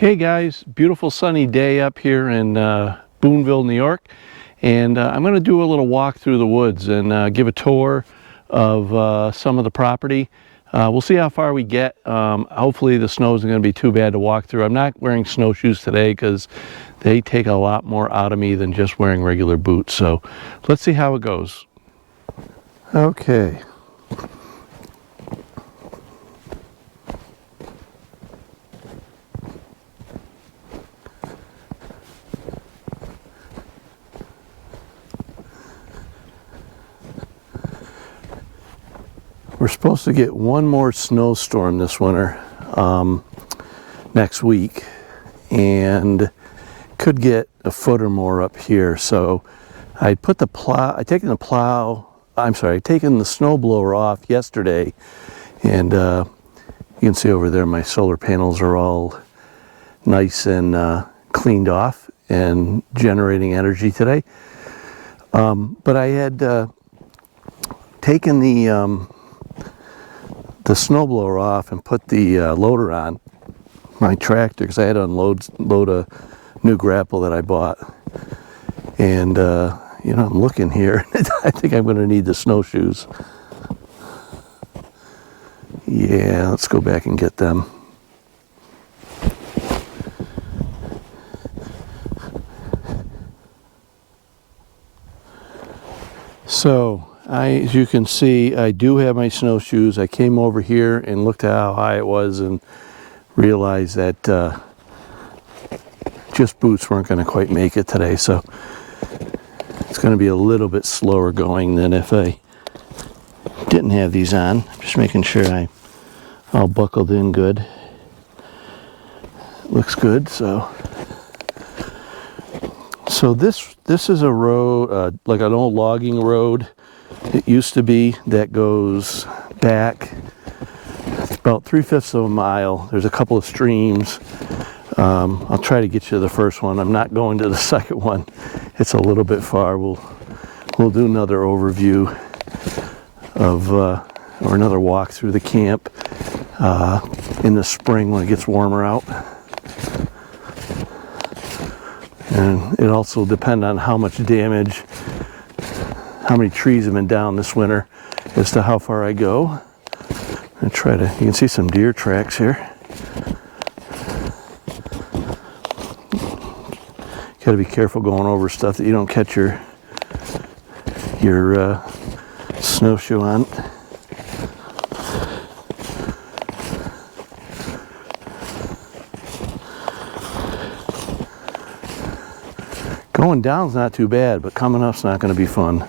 Hey guys, beautiful sunny day up here in Boonville, New York, and I'm going to do a little walk through the woods and give a tour of some of the property. We'll see how far we get. Hopefully the snow isn't going to be too bad to walk through. I'm not wearing snowshoes today because they take a lot more out of me than just wearing regular boots. So let's see how it goes. Okay. We're supposed to get one more snowstorm this winter next week, and could get a foot or more up here. So I'd taken the snowblower off yesterday, and you can see over there my solar panels are all nice and cleaned off and generating energy today. But I had taken the snowblower off and put the loader on my tractor because I had to load a new grapple that I bought. And you know, I'm looking here. I think I'm going to need the snowshoes. Yeah, let's go back and get them. So as you can see, I do have my snowshoes. I came over here and looked at how high it was and realized that just boots weren't going to quite make it today. So it's going to be a little bit slower going than if I didn't have these on. Just making sure I'm all buckled in good. Looks good. So this is a road, like an old logging road. It used to be, that goes back about 3/5 of a mile. There's a couple of streams. I'll try to get you to the first one. I'm not going to the second one. It's a little bit far. We'll do another overview of or another walk through the camp in the spring when it gets warmer out. And it also depends on how much damage, how many trees have been down this winter as to how far I go. And try to, you can see some deer tracks here. Got to be careful going over stuff that you don't catch your snowshoe on. Going down's not too bad, but coming up's not going to be fun.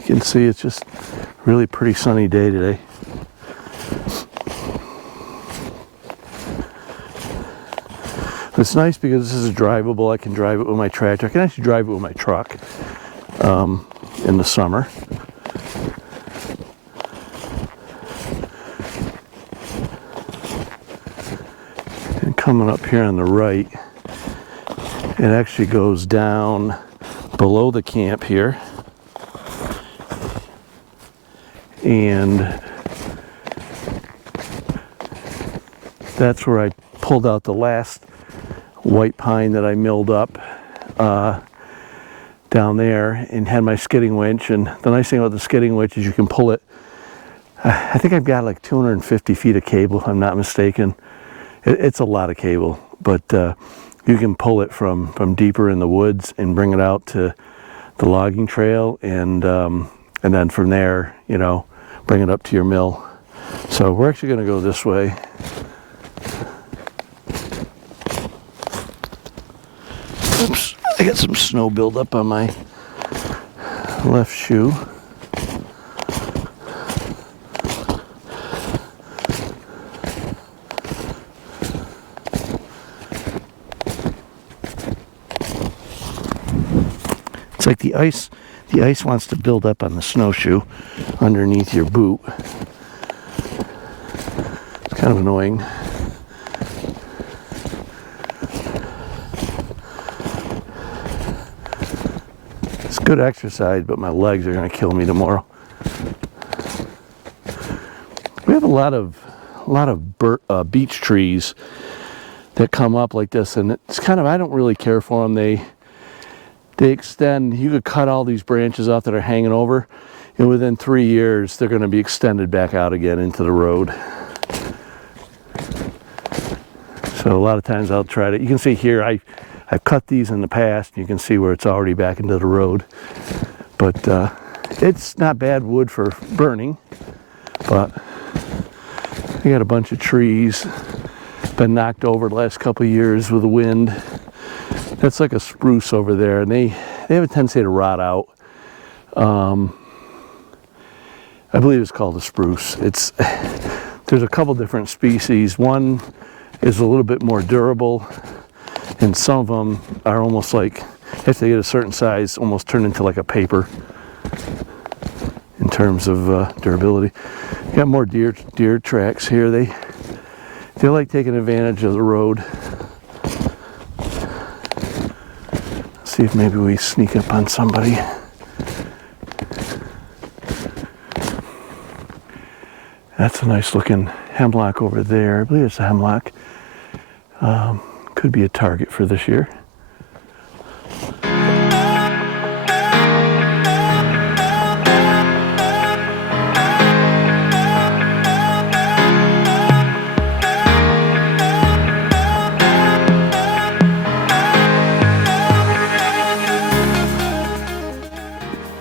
You can see it's just really pretty sunny day today. It's nice because this is drivable. I can drive it with my tractor. I can actually drive it with my truck in the summer. And coming up here on the right, it actually goes down below the camp here. And that's where I pulled out the last white pine that I milled up down there and had my skidding winch. And the nice thing about the skidding winch is you can pull it. I think I've got like 250 feet of cable, if I'm not mistaken. It's a lot of cable, but you can pull it from deeper in the woods and bring it out to the logging trail, and then from there, you know, bring it up to your mill. So we're actually going to go this way. Oops, I got some snow buildup on my left shoe. It's like the ice wants to build up on the snowshoe underneath your boot. It's kind of annoying. It's good exercise, but my legs are going to kill me tomorrow. We have a lot of lot of beech trees that come up like this, and it's kind of, I don't really care for them. They extend. You could cut all these branches off that are hanging over, and within 3 years they're going to be extended back out again into the road. So a lot of times I'll try to, you can see here I've cut these in the past. You can see where it's already back into the road, but it's not bad wood for burning. But we got a bunch of trees been knocked over the last couple of years with the wind. That's like a spruce over there, and they have a tendency to rot out. I believe it's called a spruce. There's a couple different species. One is a little bit more durable, and some of them are almost like, if they get a certain size, almost turn into like a paper in terms of durability. Got more deer tracks here. They like taking advantage of the road. See if maybe we sneak up on somebody. That's a nice looking hemlock over there. I believe it's a hemlock. Could be a target for this year.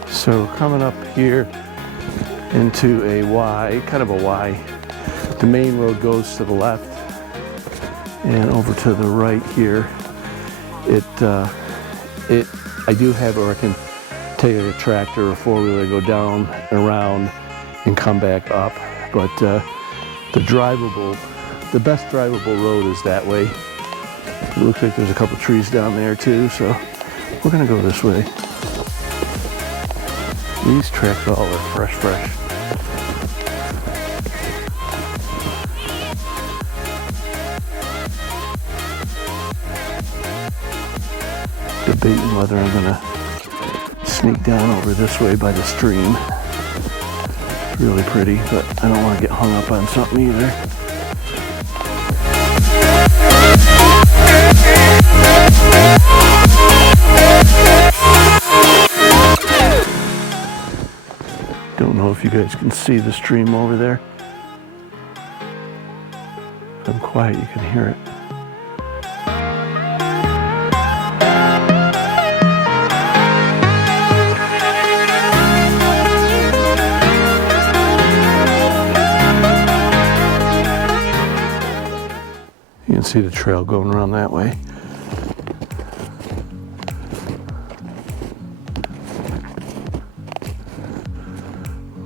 So we're coming up here into a Y, kind of a Y. The main road goes to the left, and over to the right here, I do have, or I can take a tractor or four-wheeler, go down and around and come back up. But the best drivable road is that way. It looks like there's a couple trees down there too, so we're gonna go this way. These tracks all are fresh. Debating whether I'm gonna sneak down over this way by the stream. It's really pretty, but I don't want to get hung up on something either. Don't know if you guys can see the stream over there. If I'm quiet, you can hear it. You can see the trail going around that way.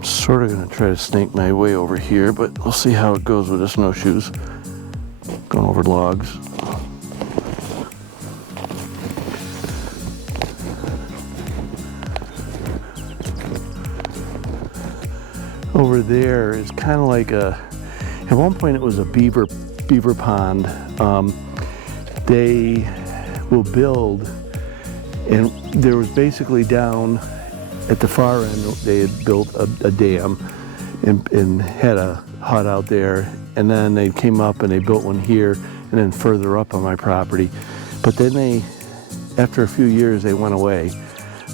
Sort of going to try to snake my way over here, but we'll see how it goes with the snowshoes going over logs. Over there is kind of like at one point it was a beaver pond. They will build, and there was basically down at the far end, they had built a dam and had a hut out there, and then they came up and they built one here and then further up on my property. But then after a few years, they went away.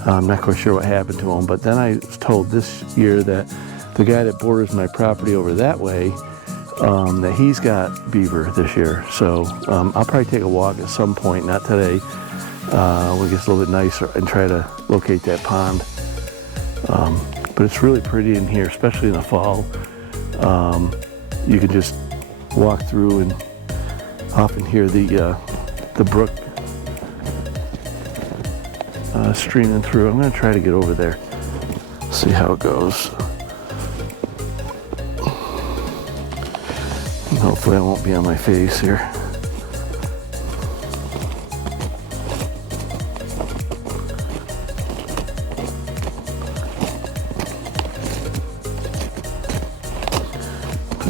I'm not quite sure what happened to them, but then I was told this year that the guy that borders my property over that way, that he's got beaver this year. So I'll probably take a walk at some point, not today, when it gets a little bit nicer, and try to locate that pond. But it's really pretty in here, especially in the fall. You can just walk through and often hear the brook streaming through. I'm going to try to get over there, see how it goes. And hopefully I won't be on my face here.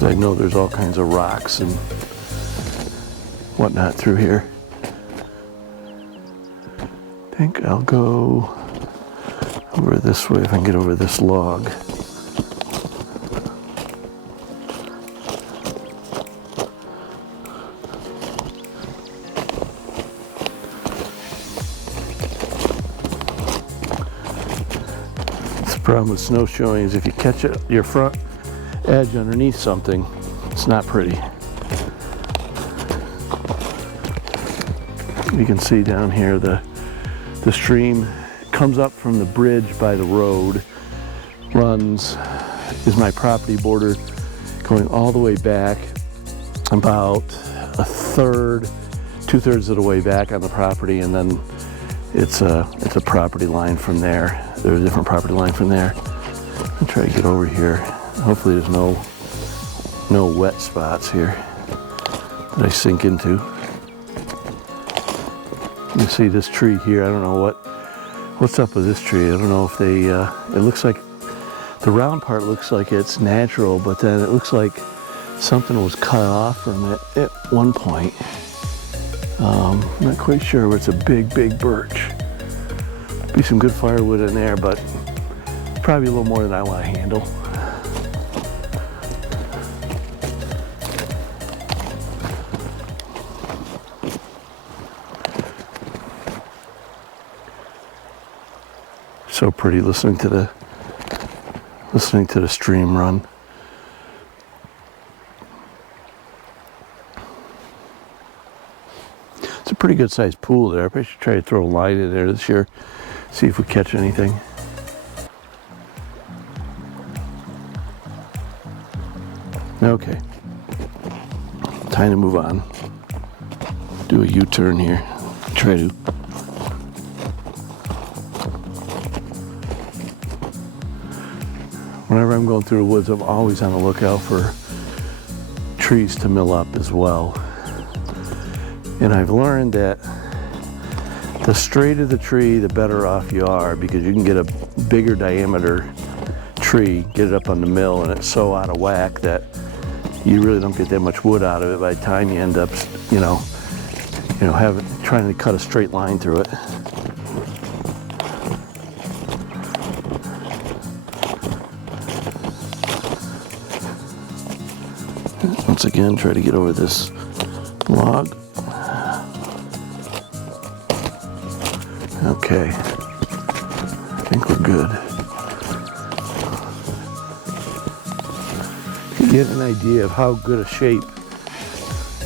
I know there's all kinds of rocks and whatnot through here. I think I'll go over this way if I can get over this log. Problem with snowshoeing is if you catch it, your front edge underneath something, it's not pretty. You can see down here the stream comes up from the bridge by the road, is my property border, going all the way back about a third, 2/3 of the way back on the property, and then it's a property line from there. There's a different property line from there. I'll try to get over here. Hopefully there's no wet spots here that I sink into. You see this tree here. I don't know what's up with this tree. I don't know if they, it looks like, the round part looks like it's natural, but then it looks like something was cut off from it at one point. I'm not quite sure, but it's a big birch. Be some good firewood in there, but probably a little more than I want to handle. So pretty listening to the stream run. It's a pretty good sized pool there. I probably should try to throw a line in there this year, see if we catch anything. Okay, time to move on. Do a U-turn here. Try to. Whenever I'm going through the woods, I'm always on the lookout for trees to mill up as well. And I've learned that the straighter the tree, the better off you are, because you can get a bigger diameter tree, get it up on the mill, and it's so out of whack that you really don't get that much wood out of it by the time you end up, trying to cut a straight line through it. Once again, try to get over this log. Okay, I think we're good. You get an idea of how good a shape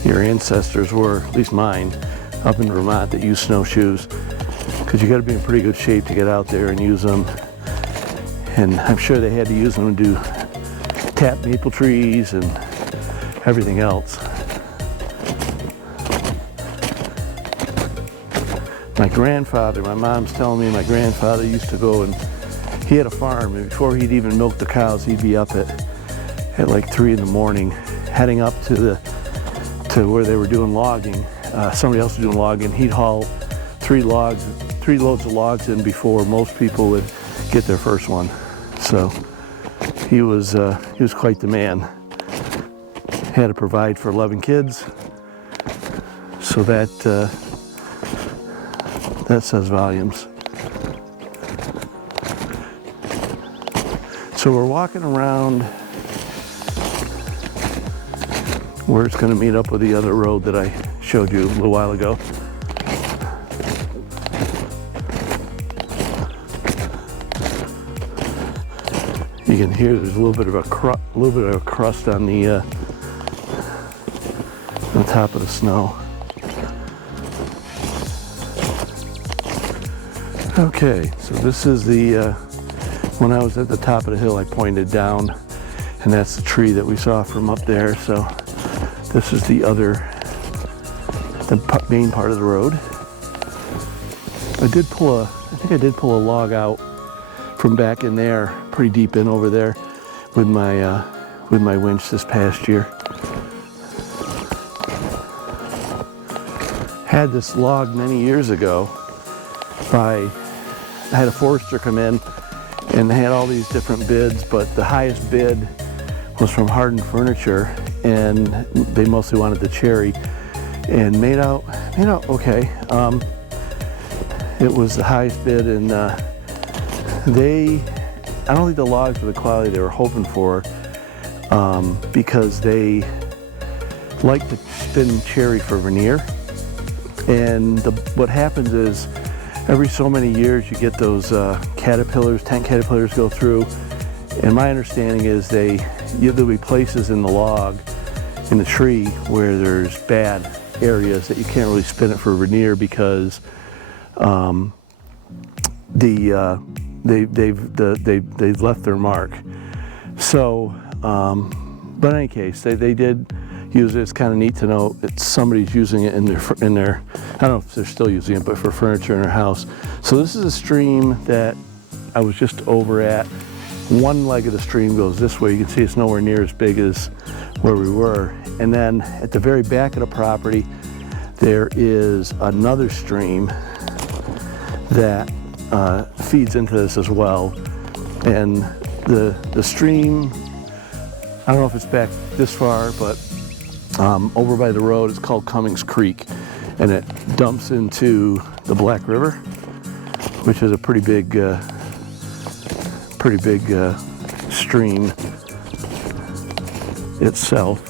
your ancestors were, at least mine, up in Vermont that use snowshoes, because you got to be in pretty good shape to get out there and use them. And I'm sure they had to use them to do tap maple trees and everything else. My grandfather, my mom's telling me my grandfather used to go, and he had a farm, and before he'd even milk the cows, he'd be up at like 3 in the morning, heading up to where they were doing logging. Somebody else was doing logging. He'd haul 3 loads of logs in before most people would get their first one. So he was quite the man. Had to provide for 11 kids, so that says volumes. So we're walking around where it's going to meet up with the other road that I showed you a little while ago. You can hear there's a little bit of a crust on the top of the snow. Okay, so this is when I was at the top of the hill, I pointed down, and that's the tree that we saw from up there. So this is the main part of the road. I think I did pull a log out from back in there, pretty deep in over there, with my winch this past year. Had this log many years ago. I had a forester come in, and they had all these different bids, but the highest bid was from Harden Furniture, and they mostly wanted the cherry, and made out okay. It was the highest bid, and I don't think the logs were the quality they were hoping for, because they like to spin cherry for veneer. And what happens is, every so many years you get those caterpillars, tent caterpillars go through. And my understanding is there'll be places in the log, in the tree, where there's bad areas that you can't really spin it for veneer because they've left their mark. So, but in any case, they did use it. It's kind of neat to know that somebody's using it in their, I don't know if they're still using it, but for furniture in their house. So this is a stream that I was just over at. One leg of the stream goes this way. You can see it's nowhere near as big as where we were. And then at the very back of the property, there is another stream that feeds into this as well. And the stream, I don't know if it's back this far, but over by the road, it's called Cummings Creek, and it dumps into the Black River, which is a pretty big stream itself.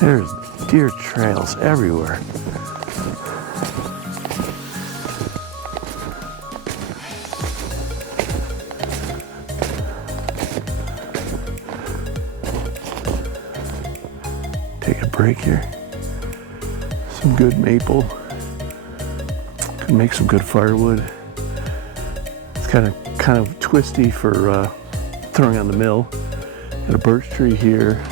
There's deer trails everywhere. Take a break here. Some good maple. Could make some good firewood. It's kind of twisty for throwing on the mill. Got a birch tree here.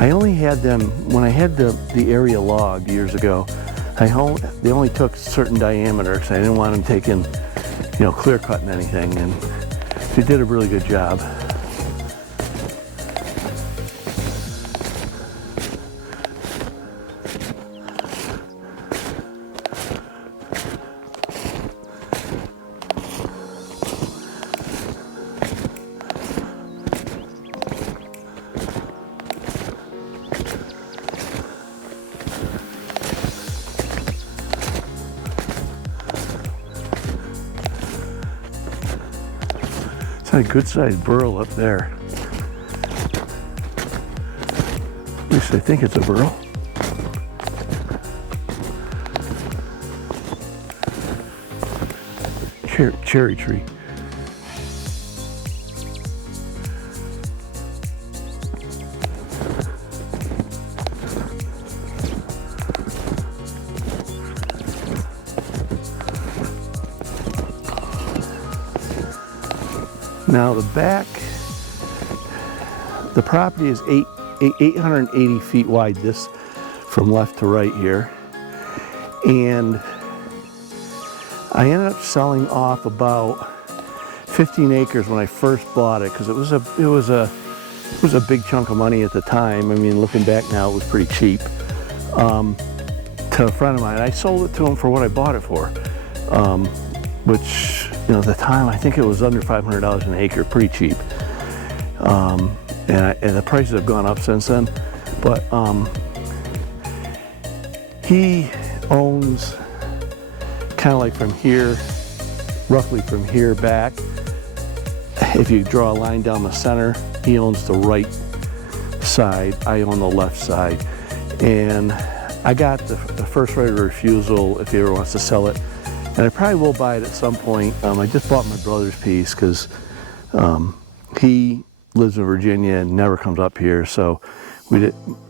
I only had them when I had the area logged years ago. They only took a certain diameter because I didn't want them taking, clear cutting anything, and they did a really good job. A good sized burl up there. At least I think it's a burl. Cherry tree. Now the property is 880 feet wide, this from left to right here. And I ended up selling off about 15 acres when I first bought it, because it was a big chunk of money at the time. I mean, looking back now, it was pretty cheap. To a friend of mine, I sold it to him for what I bought it for, which, at the time, I think it was under $500 an acre, pretty cheap. And the prices have gone up since then. But he owns kind of like from here, roughly from here back. If you draw a line down the center, he owns the right side. I own the left side. And I got the first right of refusal if he ever wants to sell it. And I probably will buy it at some point. I just bought my brother's piece because he lives in Virginia and never comes up here. So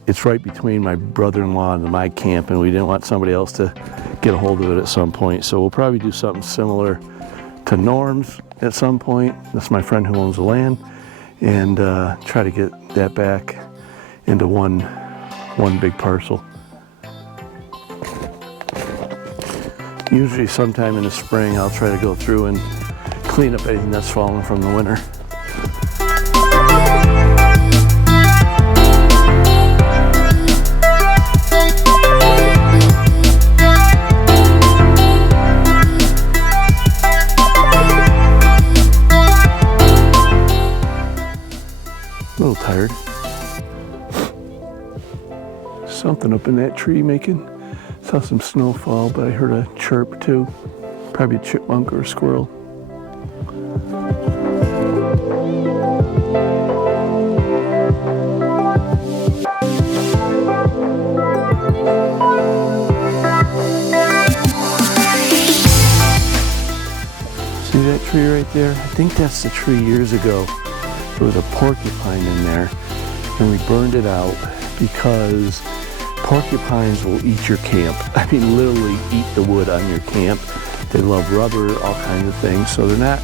it's right between my brother-in-law and my camp, and we didn't want somebody else to get a hold of it at some point. So we'll probably do something similar to Norm's at some point. That's my friend who owns the land, and try to get that back into one big parcel. Usually sometime in the spring, I'll try to go through and clean up anything that's fallen from the winter. A little tired. Something up in that tree making. Saw some snow fall, but I heard a chirp too. Probably a chipmunk or a squirrel. tree right there? I think that's the tree years ago. There was a porcupine in there, and we burned it out because porcupines will eat your camp. I mean, literally eat the wood on your camp. They love rubber, all kinds of things. So they're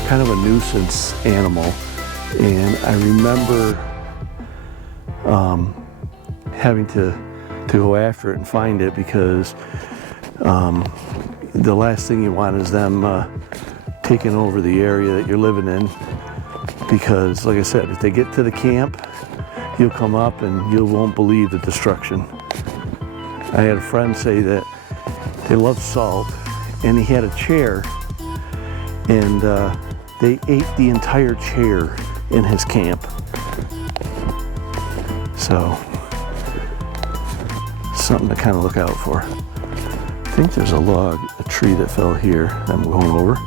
kind of a nuisance animal. And I remember having to go after it and find it because the last thing you want is them taking over the area that you're living in. Because, like I said, if they get to the camp, you'll come up and you won't believe the destruction. I had a friend say that they love salt, and he had a chair, and they ate the entire chair in his camp. So, something to kind of look out for. I think there's a tree that fell here that I'm going over.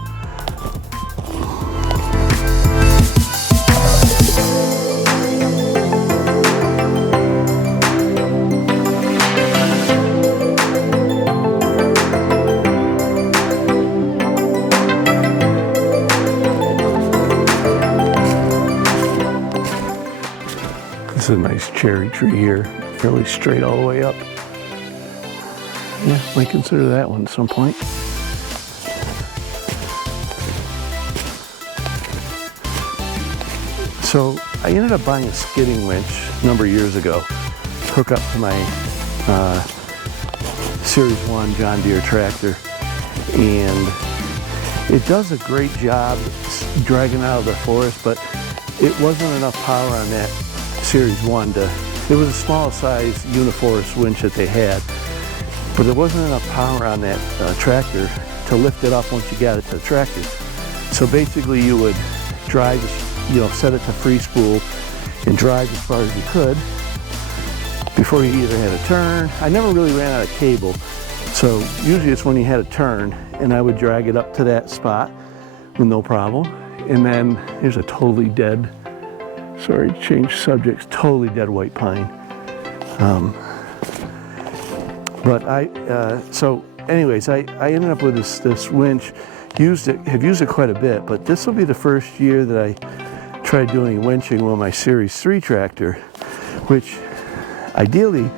This is a nice cherry tree here, fairly straight all the way up. Yeah, might consider that one at some point. So I ended up buying a skidding winch a number of years ago, hook up to my Series 1 John Deere tractor, and it does a great job dragging out of the forest, but it wasn't enough power on that Series 1 it was a small size Uniforce winch that they had, but there wasn't enough power on that tractor to lift it up once you got it to the tractor. So basically you would drive, set it to free spool and drive as far as you could before you either had a turn. I never really ran out of cable, so usually it's when you had a turn, and I would drag it up to that spot with no problem. And then here's a totally dead, sorry, change subjects, totally dead white pine. So anyways, I ended up with this winch, have used it quite a bit, but this will be the first year that I tried doing winching with my Series 3 tractor, which ideally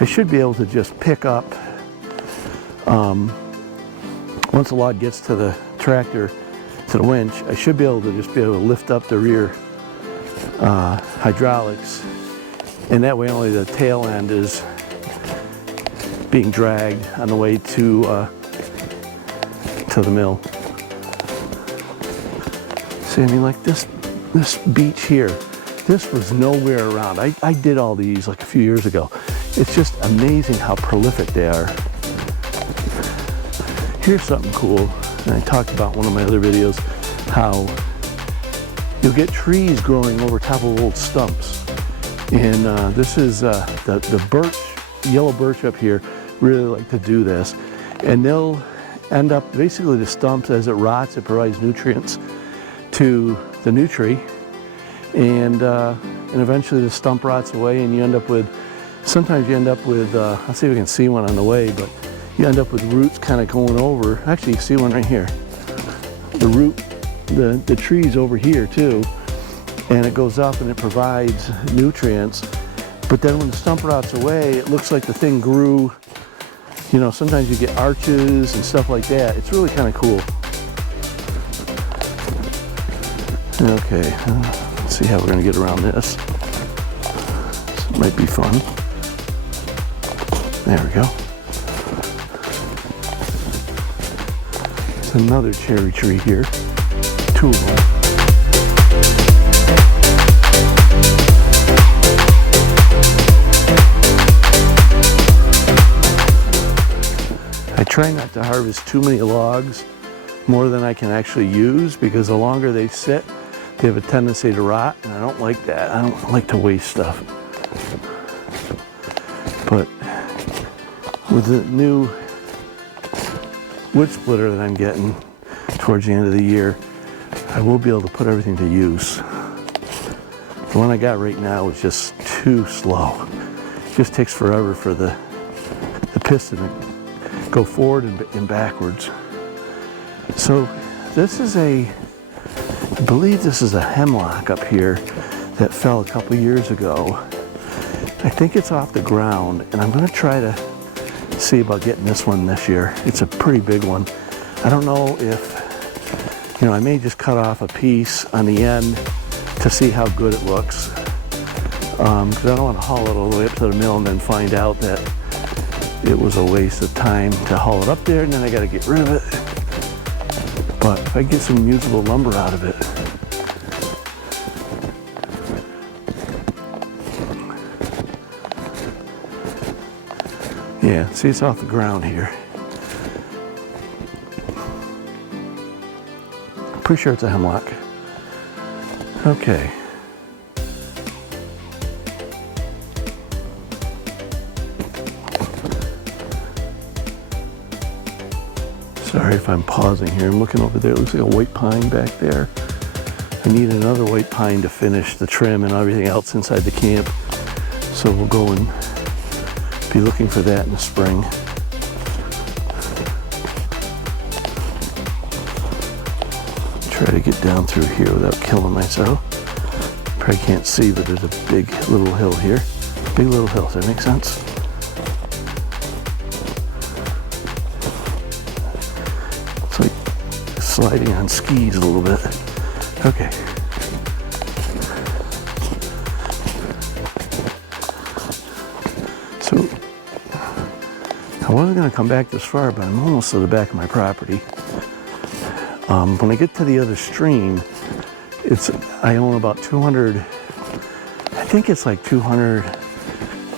I should be able to just pick up, once the log gets to the tractor, to the winch, I should be able to lift up the rear hydraulics, and that way only the tail end is being dragged on the way to the mill. See, I mean, like this beach here, this was nowhere around. I did all these like a few years ago. It's just amazing how prolific they are. Here's something cool, and I talked about in one of my other videos, how you'll get trees growing over top of old stumps. And this is the birch, yellow birch up here, really like to do this. And they'll end up, basically the stumps, as it rots, it provides nutrients to the new tree. And eventually the stump rots away, and you end up with, sometimes you end up with, I'll see if we can see one on the way, but you end up with roots kind of going over. Actually, you see one right here. The root, the tree's over here too, and it goes up and it provides nutrients. But then when the stump rots away, it looks like the thing grew, sometimes you get arches and stuff like that. It's really kind of cool. Okay, let's see how we're going to get around this. This might be fun. There we go. There's another cherry tree here. Two of them. I try not to harvest too many logs, more than I can actually use, because the longer they sit, they have a tendency to rot, and I don't like that. I don't like to waste stuff. But with the new wood splitter that I'm getting towards the end of the year, I will be able to put everything to use. The one I got right now is just too slow. It just takes forever for the piston to go forward and backwards. So this is I believe this is a hemlock up here that fell a couple years ago. I think it's off the ground, and I'm going to try to see about getting this one this year. It's a pretty big one. I don't know if, I may just cut off a piece on the end to see how good it looks. Because I don't want to haul it all the way up to the mill and then find out that it was a waste of time to haul it up there, and then I got to get rid of it. But if I get some usable lumber out of it, yeah, see, it's off the ground here. Pretty sure it's a hemlock. Okay. Sorry if I'm pausing here. I'm looking over there. It looks like a white pine back there. I need another white pine to finish the trim and everything else inside the camp. So we'll go and be looking for that in the spring. Try to get down through here without killing myself. Probably can't see, but there's a big little hill here. Big little hill, does that make sense? It's like sliding on skis a little bit. Okay. So, I wasn't going to come back this far, but I'm almost to the back of my property. When I get to the other stream, I own about 200, I think it's like 200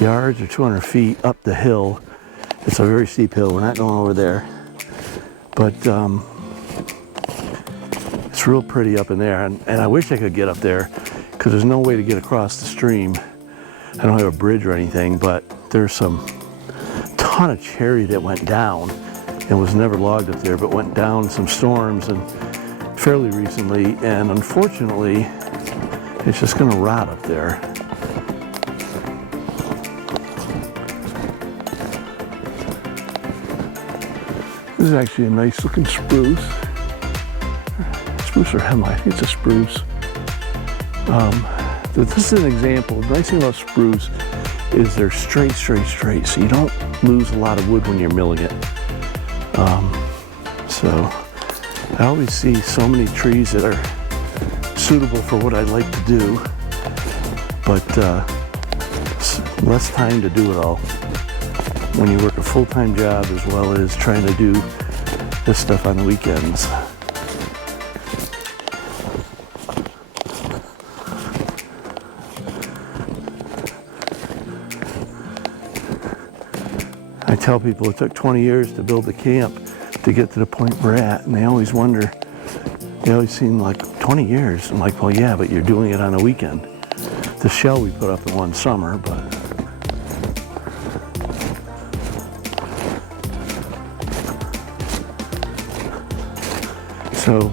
yards or 200 feet up the hill. It's a very steep hill. We're not going over there. But it's real pretty up in there. And I wish I could get up there because there's no way to get across the stream. I don't have a bridge or anything, but there's some ton of cherry that went down and was never logged up there, but went down in some storms and fairly recently, and unfortunately it's just going to rot up there. This is actually a nice looking spruce. Spruce or hemlock, I think it's a spruce. This is an example. The nice thing about spruce is they're straight, so you don't lose a lot of wood when you're milling it. So I always see so many trees that are suitable for what I like to do, but less time to do it all when you work a full-time job as well as trying to do this stuff on the weekends. I tell people it took 20 years to build the camp to get to the point we're at, and they always wonder, they always seem like 20 years. I'm like, well, yeah, but you're doing it on a weekend. The shell we put up in one summer, but so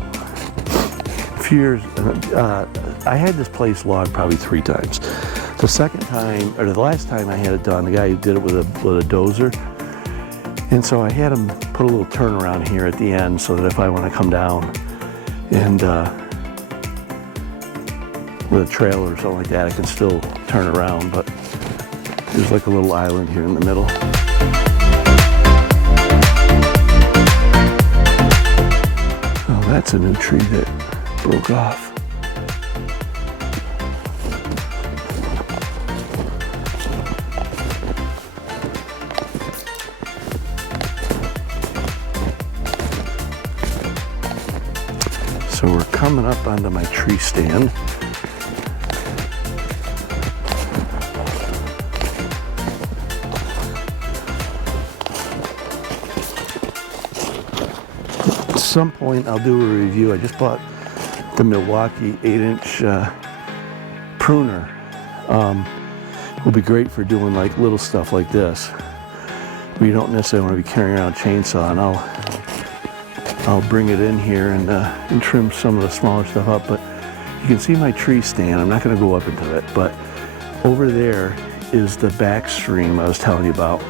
a few years, I had this place logged probably 3 times. The second time, or the last time I had it done, the guy who did it with a dozer. And so I had him put a little turnaround here at the end so that if I want to come down and with a trailer or something like that, I can still turn around, but there's like a little island here in the middle. Oh, that's a new tree that broke off. So we're coming up onto my tree stand. At some point I'll do a review. I just bought the Milwaukee 8-inch pruner. Will be great for doing like little stuff like this, where you don't necessarily want to be carrying around a chainsaw, and I'll bring it in here and trim some of the smaller stuff up. But you can see my tree stand. I'm not going to go up into it, but over there is the back stream I was telling you about,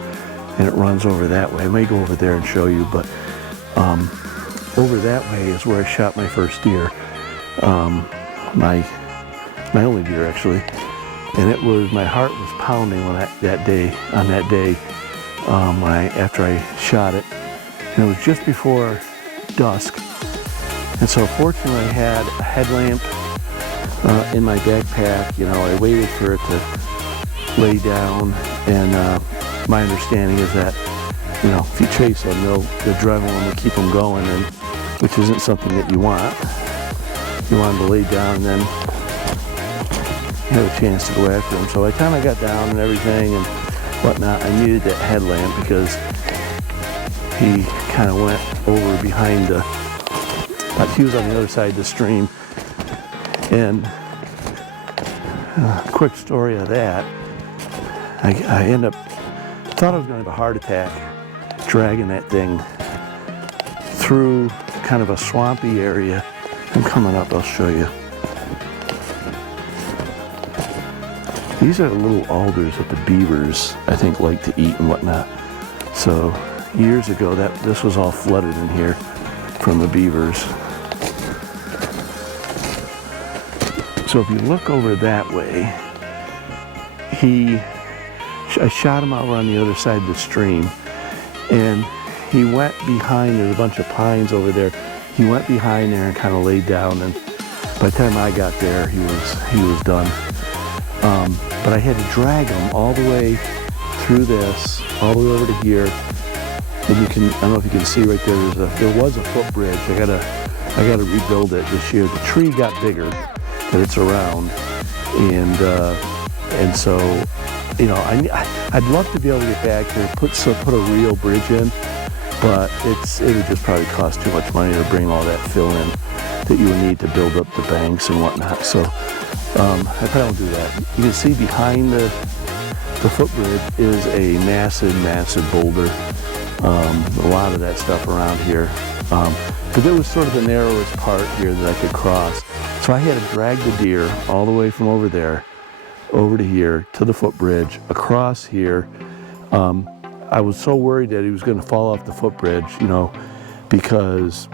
and it runs over that way. I may go over there and show you, but over that way is where I shot my first deer. My only deer, actually. And it was, my heart was pounding on that day, after I shot it. And it was just before dusk. And so fortunately I had a headlamp in my backpack. You know, I waited for it to lay down, and my understanding is that, you know, if you chase them, the adrenaline will keep them going, and which isn't something that you want. You want them to lay down and then have a chance to go after them. So by the time I got down and everything and whatnot, I needed that headlamp because he kind of went over behind the, he was on the other side of the stream. And quick story of that, I thought I was going to have a heart attack dragging that thing through kind of a swampy area. I'm coming up, I'll show you. These are the little alders that the beavers, I think, like to eat and whatnot. So years ago, this was all flooded in here from the beavers. So if you look over that way, I shot him out on the other side of the stream, and he went behind, there's a bunch of pines over there. He went behind there and kind of laid down, and by the time I got there, he was done. But I had to drag him all the way through this, all the way over to here. And I don't know if you can see right there, there was a footbridge. I gotta rebuild it this year. The tree got bigger that it's around, and so, you know, I'd love to be able to get back here, put a real bridge in, but it would just probably cost too much money to bring all that fill in that you would need to build up the banks and whatnot. So I probably won't do that. You can see behind the footbridge is a massive boulder. A lot of that stuff around here. But it was sort of the narrowest part here that I could cross. So I had to drag the deer all the way from over there, over to here, to the footbridge, across here. I was so worried that he was going to fall off the footbridge, you know, because,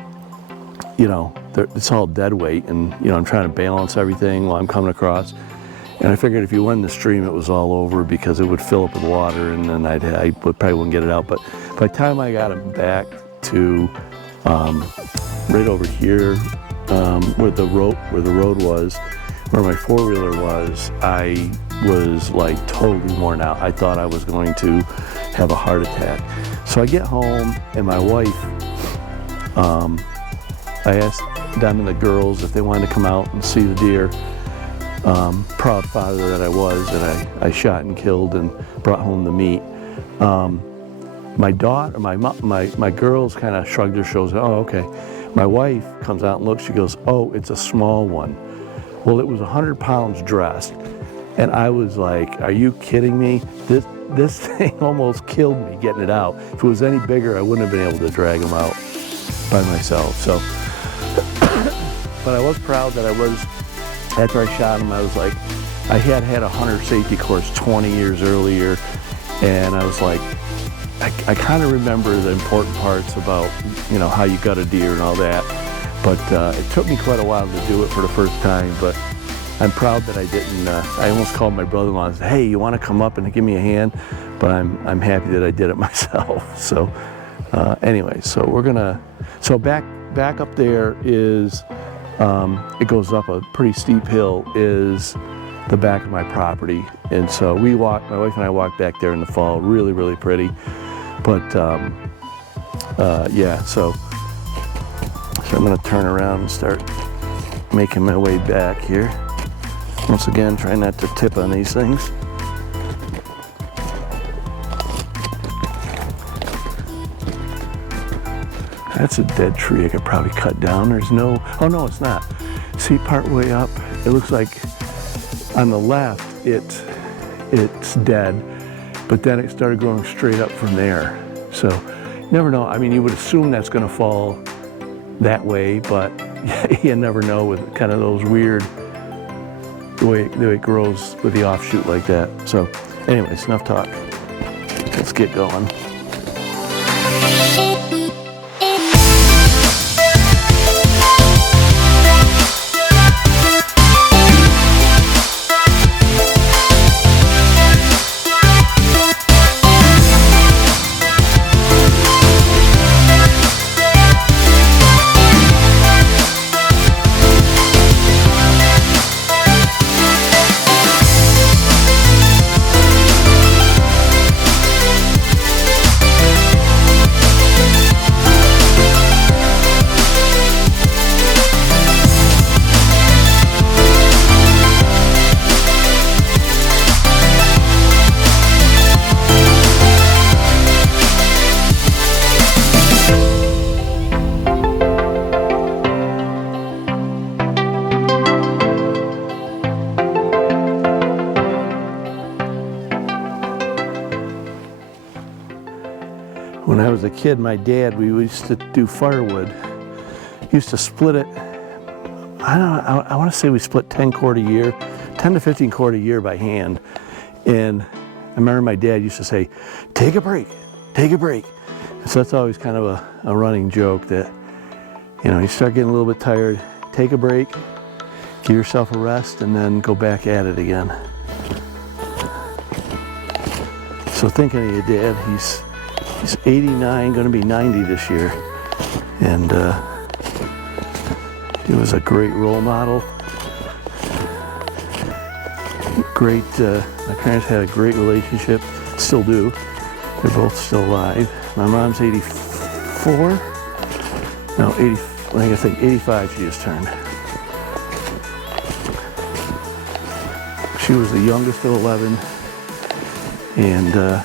you know, it's all dead weight, and, you know, I'm trying to balance everything while I'm coming across. And I figured if you went in the stream, it was all over because it would fill up with water, and then I probably wouldn't get it out. But by the time I got him back to right over here, where the road was, where my four-wheeler was, I was like totally worn out. I thought I was going to have a heart attack. So I get home, and my wife, I asked them and the girls if they wanted to come out and see the deer. Proud father that I was, that I shot and killed and brought home the meat. My daughter, my girls kind of shrugged their shoulders. Oh, okay. My wife comes out and looks. She goes, "Oh, it's a small one." Well, it was 100 pounds dressed, and I was like, "Are you kidding me? This thing almost killed me getting it out. If it was any bigger, I wouldn't have been able to drag him out by myself." So, but I was proud that I was. After I shot him, I was like, I had a hunter safety course 20 years earlier, and I was like, I kind of remember the important parts about, you know, how you gut a deer and all that, but it took me quite a while to do it for the first time. But I'm proud that I didn't. I almost called my brother-in-law and said, "Hey, you want to come up and give me a hand?" But I'm happy that I did it myself. So anyway, so we're gonna. So back up there is. It goes up a pretty steep hill, is the back of my property. And so my wife and I walked back there in the fall, really, really pretty. But yeah, so I'm gonna turn around and start making my way back here. Once again, try not to tip on these things. That's a dead tree I could probably cut down. There's no, oh no, it's not. See, part way up, it looks like on the left, it's dead, but then it started growing straight up from there. So, you never know. I mean, you would assume that's gonna fall that way, but you never know with kind of those weird, the way it grows with the offshoot like that. So, anyways, enough talk. Let's get going. When I was a kid, my dad, we used to do firewood. Used to split it. I want to say we split 10 cord a year, 10 to 15 cord a year by hand. And I remember my dad used to say, take a break, take a break. So that's always kind of a running joke that, you know, you start getting a little bit tired, take a break, give yourself a rest, and then go back at it again. So thinking of your dad, he's 89, going to be 90 this year. And he was a great role model. Great, my parents had a great relationship, still do. They're both still alive. My mom's 84? No, 80, I think 85 she just turned. She was the youngest of 11, and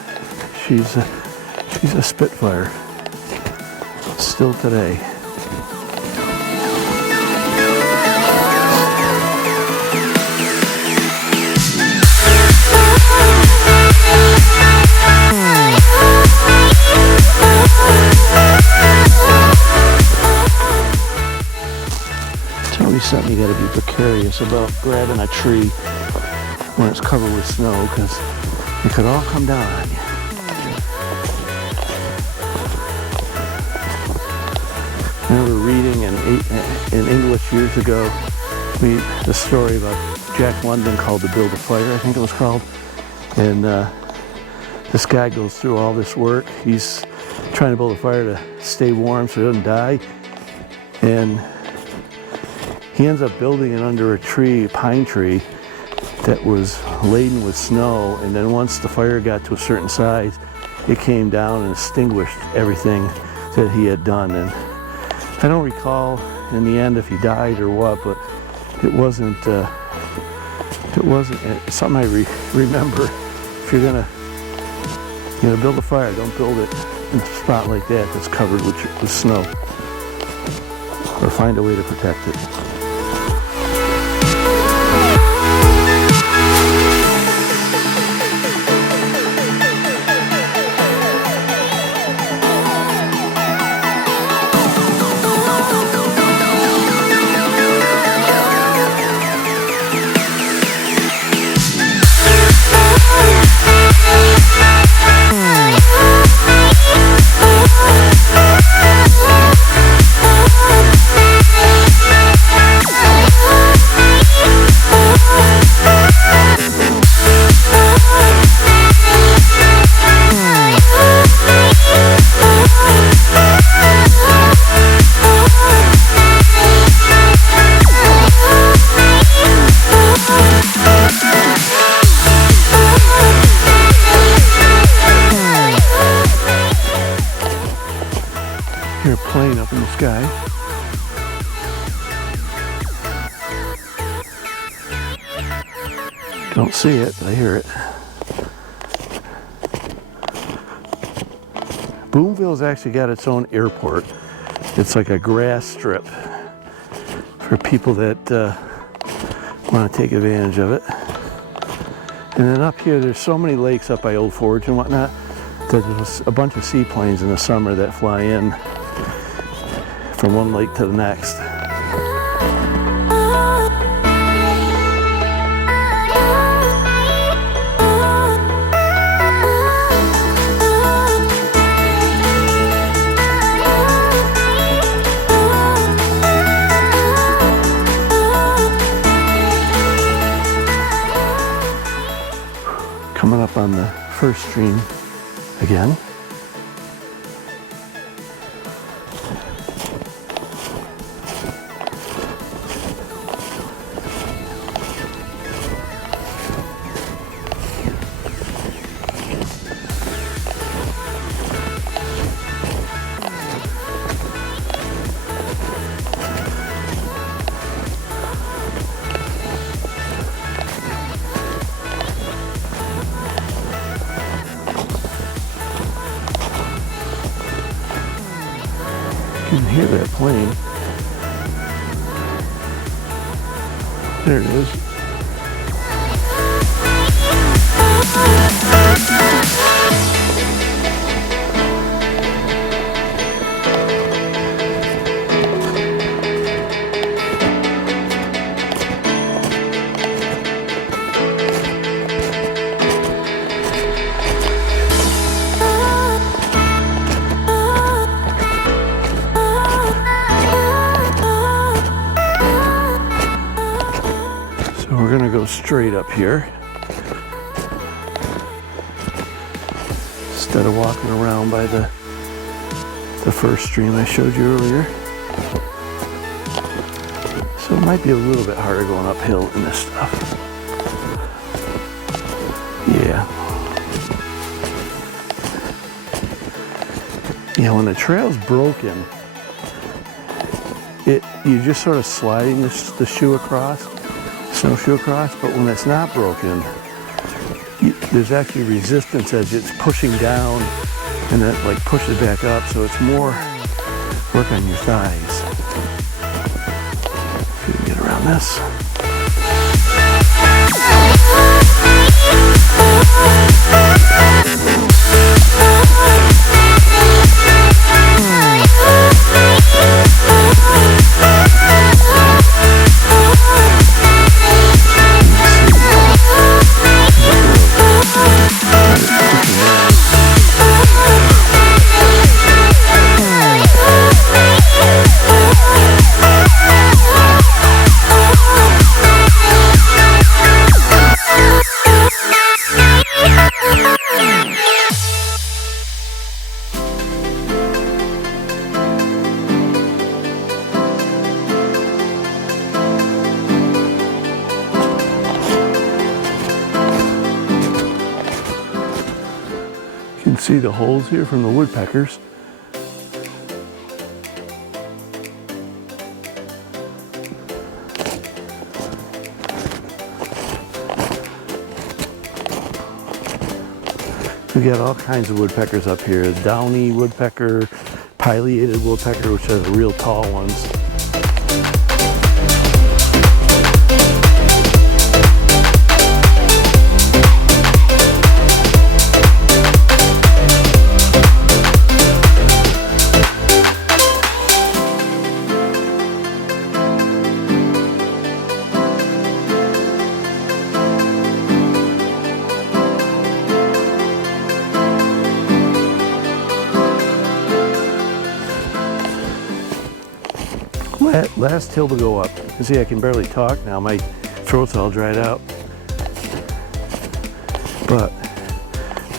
she's a Spitfire, still today. Tell me something you gotta be precarious about grabbing a tree when it's covered with snow, because it could all come down on you. I remember reading in English years ago, the story about Jack London called To Build a Fire, I think it was called. And this guy goes through all this work. He's trying to build a fire to stay warm so he doesn't die. And he ends up building it under a tree, a pine tree, that was laden with snow. And then once the fire got to a certain size, it came down and extinguished everything that he had done. And I don't recall in the end if he died or what, but it wasn't something I remember. If you're gonna build a fire, don't build it in a spot like that that's covered with snow, or find a way to protect it. Plane up in the sky. Don't see it, but I hear it. Boonville's actually got its own airport. It's like a grass strip for people that want to take advantage of it. And then up here, there's so many lakes up by Old Forge and whatnot that there's a bunch of seaplanes in the summer that fly in from one lake to the next. Coming up on the first stream again. You can hear that plane. There it is. go straight up here. Instead of walking around by the first stream I showed you earlier. So it might be a little bit harder going uphill in this stuff. Yeah. Yeah, when the trail's broken, you're just sort of sliding the shoe across, snowshoe across, but when it's not broken, there's actually resistance as it's pushing down, and that like pushes back up, so it's more work on your thighs. If you can get around this. You can see the holes here from the woodpeckers. We got all kinds of woodpeckers up here. Downy woodpecker, pileated woodpecker, which are the real tall ones. Last hill to go up. You see I can barely talk now, my throat's all dried out. But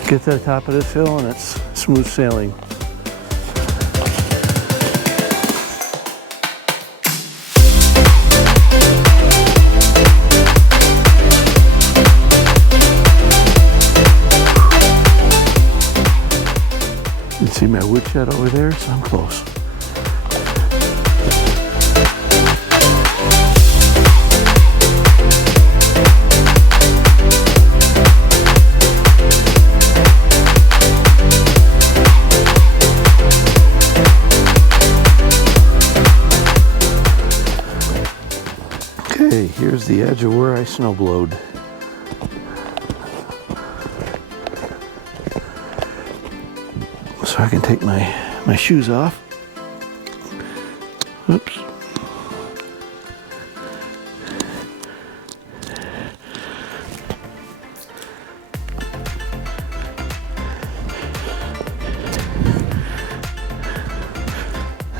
get to the top of this hill and it's smooth sailing. You can see my woodshed over there, so I'm close. Okay, here's the edge of where I snowblowed. So I can take my shoes off. Oops.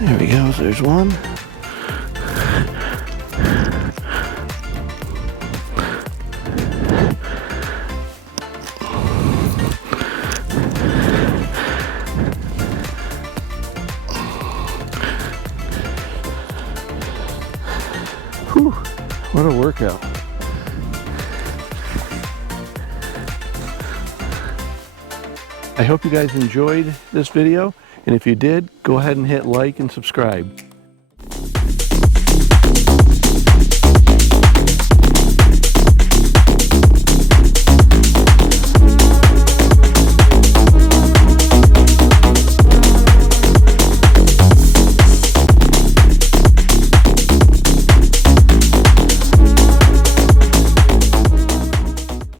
There we go, there's one. Whew, what a workout. I hope you guys enjoyed this video, and if you did, go ahead and hit like and subscribe.